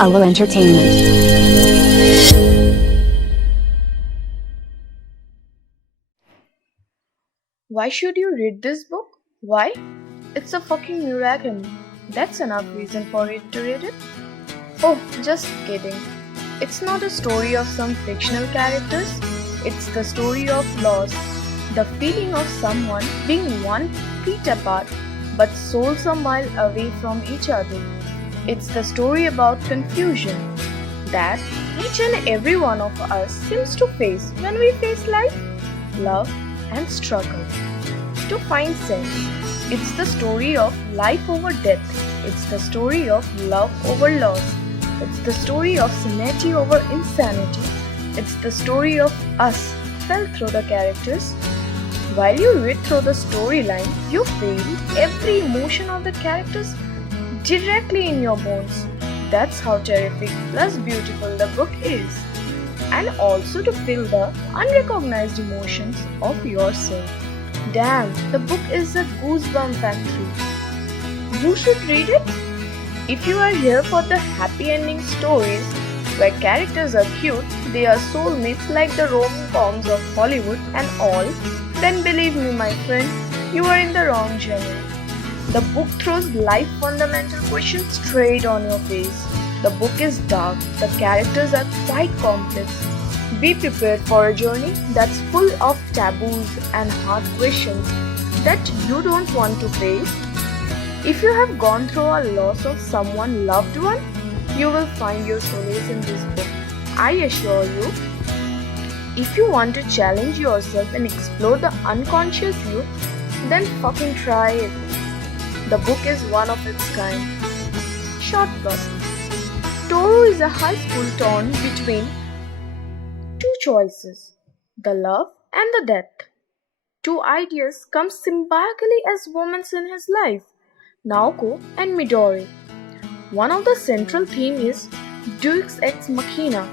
Allo Entertainment. Why should you read this book? Why? It's a fucking Murakami. That's enough reason for you to read it. Oh, just kidding. It's not a story of some fictional characters. It's the story of loss. The feeling of someone being 1 feet apart but souls a mile away from each other. It's the story about confusion that each and every one of us seems to face when we face life, love, and struggle. To find sense, it's the story of life over death. It's the story of love over loss. It's the story of sanity over insanity. It's the story of us felt through the characters. While you read through the storyline, you feel every emotion of the characters directly in your bones. That's how terrific plus beautiful the book is. And also to feel the unrecognized emotions of yourself. Damn, the book is a goosebump factory. You should read it. If you are here for the happy ending stories where characters are cute, they are soulmates like the rom-coms of Hollywood and all, then believe me, my friend, you are in the wrong genre. The book throws life fundamental questions straight on your face. The book is dark, the characters are quite complex. Be prepared for a journey that's full of taboos and hard questions that you don't want to face. If you have gone through a loss of someone loved one, you will find your solace in this book. I assure you, if you want to challenge yourself and explore the unconscious you, then fucking try it. The book is one of its kind. Short plot. Toru is a high school torn between two choices, the love and the death. Two ideas come symbiotically as moments in his life, Naoko and Midori. One of the central themes is Deus Ex Machina,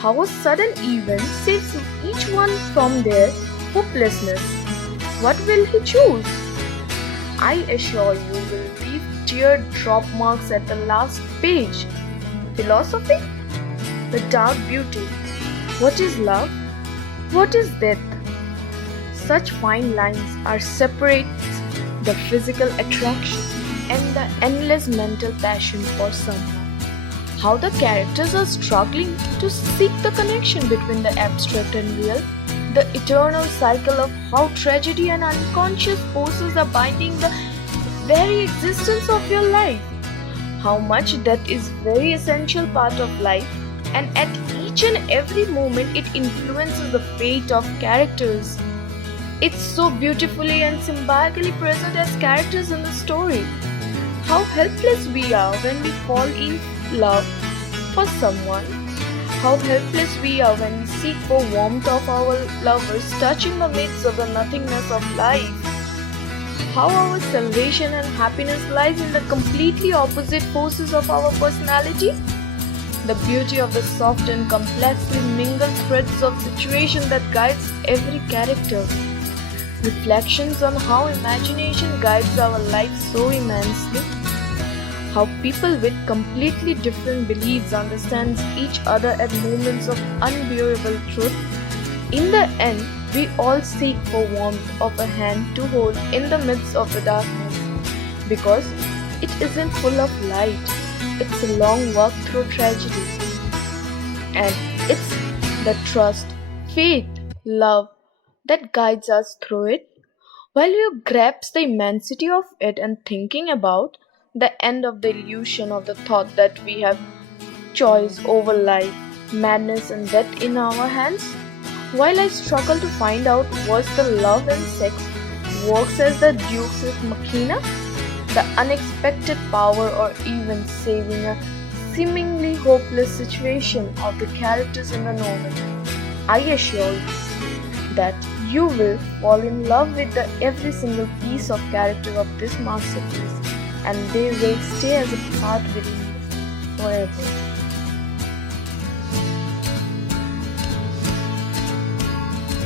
how a sudden event saves each one from their hopelessness. What will he choose? I assure you will leave teardrop marks at the last page. Philosophy? The dark beauty. What is love? What is death? Such fine lines are separates the physical attraction and the endless mental passion for someone. How the characters are struggling to seek the connection between the abstract and real. The eternal cycle of how tragedy and unconscious forces are binding the very existence of your life. How much death is very essential part of life, and at each and every moment it influences the fate of characters. It's so beautifully and symbolically present as characters in the story. How helpless we are when we fall in love for someone. How helpless we are when we seek for warmth of our lovers touching the midst of the nothingness of life. How our salvation and happiness lies in the completely opposite forces of our personality. The beauty of the soft and complexly mingled threads of situation that guides every character. Reflections on how imagination guides our life so immensely. How people with completely different beliefs understand each other at moments of unbearable truth. In the end, we all seek for warmth of a hand to hold in the midst of the darkness, because it isn't full of light. It's a long walk through tragedy. And it's the trust, faith, love that guides us through it. While you grasp the immensity of it and thinking about the end of the illusion of the thought that we have choice over life, madness and death in our hands, while I struggle to find out was the love and sex works as the Deus Ex Machina, the unexpected power or even saving a seemingly hopeless situation of the characters in the novel. I assure you that you will fall in love with every single piece of character of this masterpiece, and they will stay as a part within you forever.